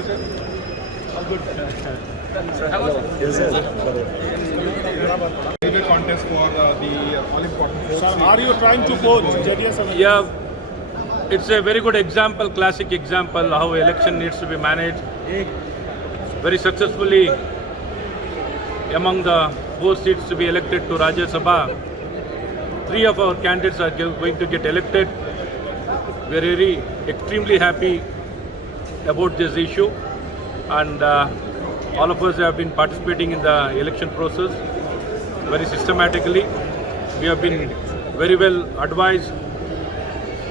All good. Debate contest for the all important votes. Sir, are you trying to forge JDS? Yeah, it's a very good example, classic example how election needs to be managed very successfully. Among the 4 seats to be elected to Rajya Sabha, 3 of our candidates are going to get elected. We are very extremely happy about this issue, and all of us have been participating in the election process very systematically. We have been very well advised,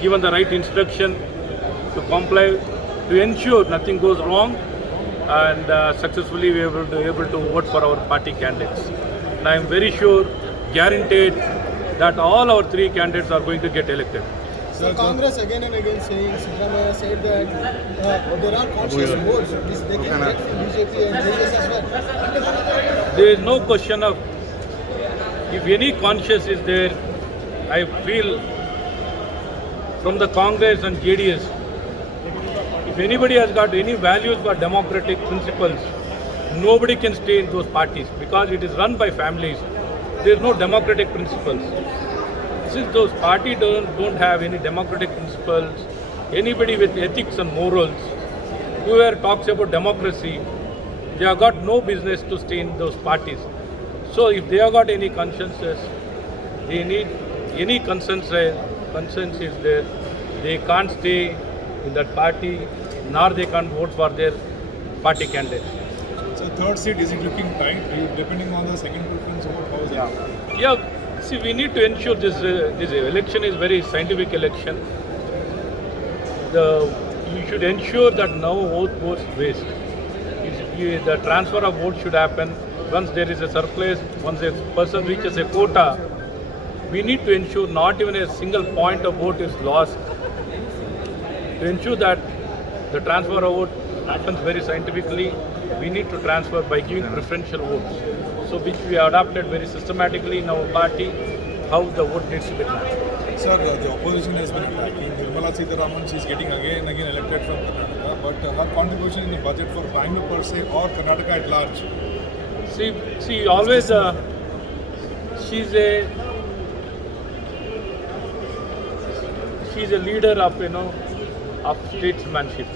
given the right instruction to comply, to ensure nothing goes wrong, and successfully we are able to vote for our party candidates. And I am very sure, guaranteed, that all our 3 candidates are going to get elected. So Congress again and again saying, Sidramaya said that there are conscious votes which they can get from BJP and JDS as well. There is no question of, if any conscience is there, I feel from the Congress and JDS, if anybody has got any values for democratic principles, nobody can stay in those parties because it is run by families. There is no democratic principles. Since those parties don't have any democratic principles, anybody with ethics and morals, whoever talks about democracy, they have got no business to stay in those parties. So if they have got any consciences, they need any consensus is there, they can't stay in that party, nor they can't vote for their party candidate. So third seat, is it looking tight? Depending on the second preference vote, how is it? Yeah. See, we need to ensure this election is very scientific election. You should ensure that no votes waste. The transfer of votes should happen once there is a surplus, once a person reaches a quota. We need to ensure not even a single point of vote is lost. To ensure that the transfer of vote happens very scientifically, we need to transfer by giving preferential votes. So which we adopted very systematically in our party, how the vote needs to be transferred. Sir, the opposition has been attacking. Nirmala Sitharaman, she is getting again and again elected from Karnataka, but her contribution in the budget for Bangalore per se or Karnataka at large. See, always she's a leader of of statesmanship.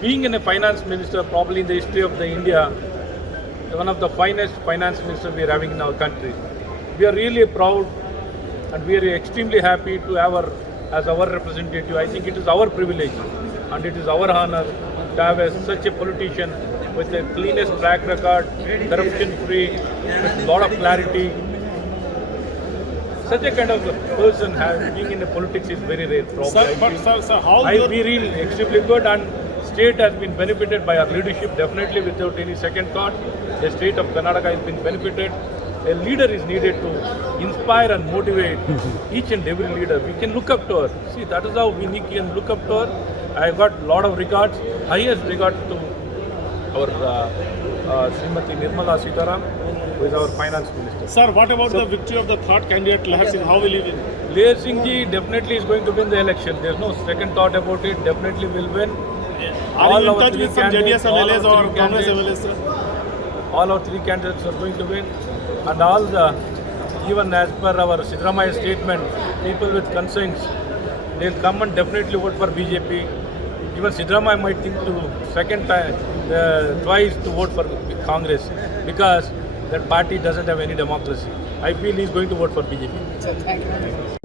Being a finance minister, probably in the history of India, one of the finest finance ministers we are having in our country. We are really proud and we are extremely happy to have her as our representative. I think it is our privilege and it is our honor to have such a politician with the cleanest track record, corruption-free, with a lot of clarity. Such a kind of person being in the politics is very rare. Sir, we feel extremely good, and state has been benefited by our leadership, definitely without any second thought. The state of Karnataka has been benefited. A leader is needed to inspire and motivate each and every leader. We can look up to her. See, that is how we can look up to her. I got a lot of regards, highest regards to our Srimati Nirmala Sitharaman, who is our finance minister. Sir, what about the victory of the third candidate, Lahar Singh? How will he win? Lahar Singh ji definitely is going to win the election. There is no second thought about it. Definitely will win. Are you in touch with some JDS MLAs or Congress MLAs, sir? All our 3 candidates are going to win, and all even as per our Sidramaya statement, people with concerns, they'll come and definitely vote for BJP. Even Sidramaya might think twice to vote for Congress because that party doesn't have any democracy. I feel he's going to vote for BJP. Thank you.